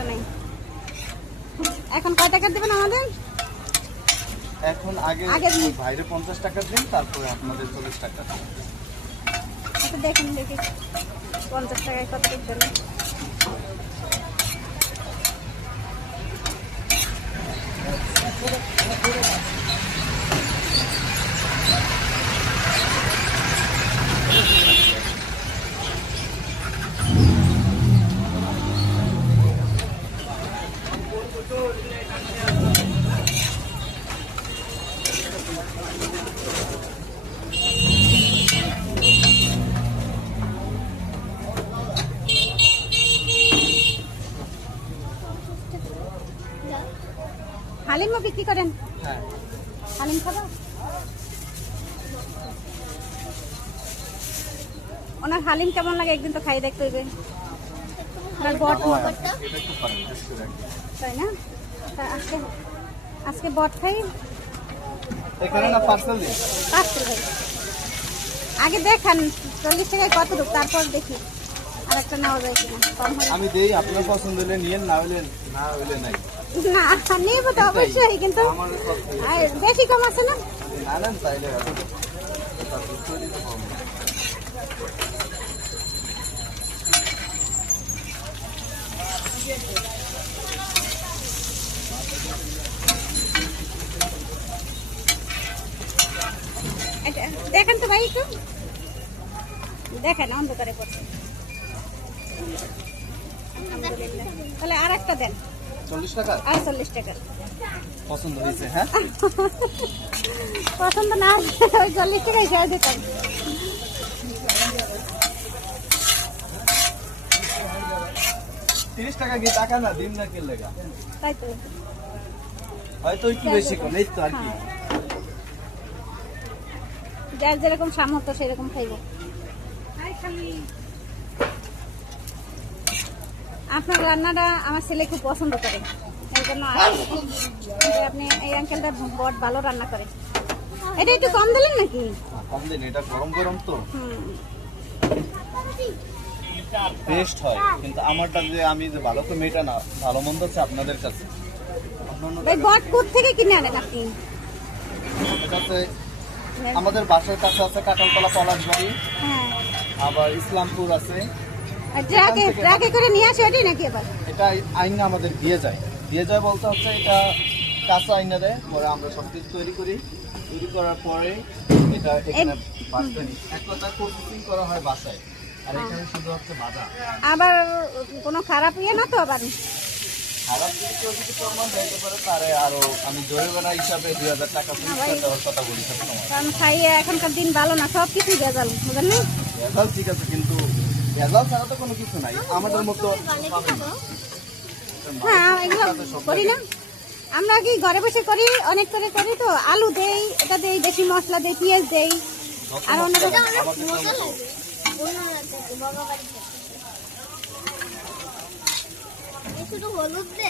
সমস্যা নেই। এখন কয় টাকা দেবেন আমাদের? এখন আগে বাইরে 50 টাকা দিন, তারপরে আপনাদের 40 টাকা। আচ্ছা দেখুন দেখি 50 টাকায় কত দেন। হালিমও বিক্রি করেন? হ্যাঁ। হালিম খাবো? ওনার হালিম কেমন লাগে একদিন তো খাই দেখতে হইবে। ওনার বট মটরটা তাই না? আজকে আজকে বট খাই। এখানে না পার্সেল দিন। পার্সেল ভাই আগে দেখান 40 টাকায় কত রূপ, তারপর দেখি আরেকটা নেওয়া যায় কিনা কম হলে। আমি দেই, আপনার পছন্দ হলে নিয়েন, না হলে নাই। না নেব তো অবশ্যই, কিন্তু বেশি কম আছে না? না নেন তাইলে দেখেন তো ভাই একটু দেখেন, অন্ধকারে পড়ছে। তাহলে আর একটা দেন 40 টাকা। আর 40 টাকা পছন্দ হয়েছে? হ্যাঁ পছন্দ না ওই 40 টাকাই খেয়ে দিতাম। 30 টাকা কি টাকা না দিন না কে লেগা? তাই তো হয়তো একটু বেশি কোন এই তো আর কি। যার যেরকম সামর্থ্য সেরকম খাইব। আপনার রান্নাটা আমার ছেলে খুব পছন্দ করে, এই জন্য আপনি এই আঙ্কেলটা বড় ভালো রান্না করে। এটা একটু কম দিলেন নাকি? কম দিন, এটা গরম গরম তো টেস্ট হয়, কিন্তু আমারটা যে আমি যে ভালো তো মেয়েটা না, ভালো মন্দ হচ্ছে আপনাদের কাছে। এই বট কোথা থেকে কিনে আনেন আপনি? এটাতে আমাদের বাসার কাছে আছে কাঁঠালতলা পলাশবাড়ি, হ্যাঁ আবার ইসলামপুর আছে। আর ট্রাকে করে নিয়ে আসে এটাই নাকি? আবার এটা আইনা আমাদের দিয়ে যায় বলতে হচ্ছে এটা কাঁচা আইনা দেয়, পরে আমরা সবকিছু তৈরি করার পরে এটা এখানে বাসায় এক কথা প্রসেসিং করা হয় বাসায়, আর এখানে শুধু হচ্ছে বাধা। আবার কোনো খারাপ ইয়ে না তো? আবার খারাপ দিকে কেউ যদি প্রমাণ দিতে পারে তারে আরো আমি জরিমানা হিসাবে 2000 টাকা পুরস্কার দেওয়ার কথা বলি। কারণ খাইয়ে এখনকার দিন ভালো না, সব কিছুই ভেজাল, বুঝলেন না? ভেজাল ঠিক আছে, কিন্তু ভেজাল ছাড়া তো কোনো কিছু নাই আমাদের মতো। হ্যাঁ এগুলো করি না আমরা, কি ঘরে বসে করি, অনেক করে করি তো। আলু দেই, এটা দেই, বেশি মশলা দেই, পেঁয়াজ দেই, আর অন্য শুধু হলুদ দে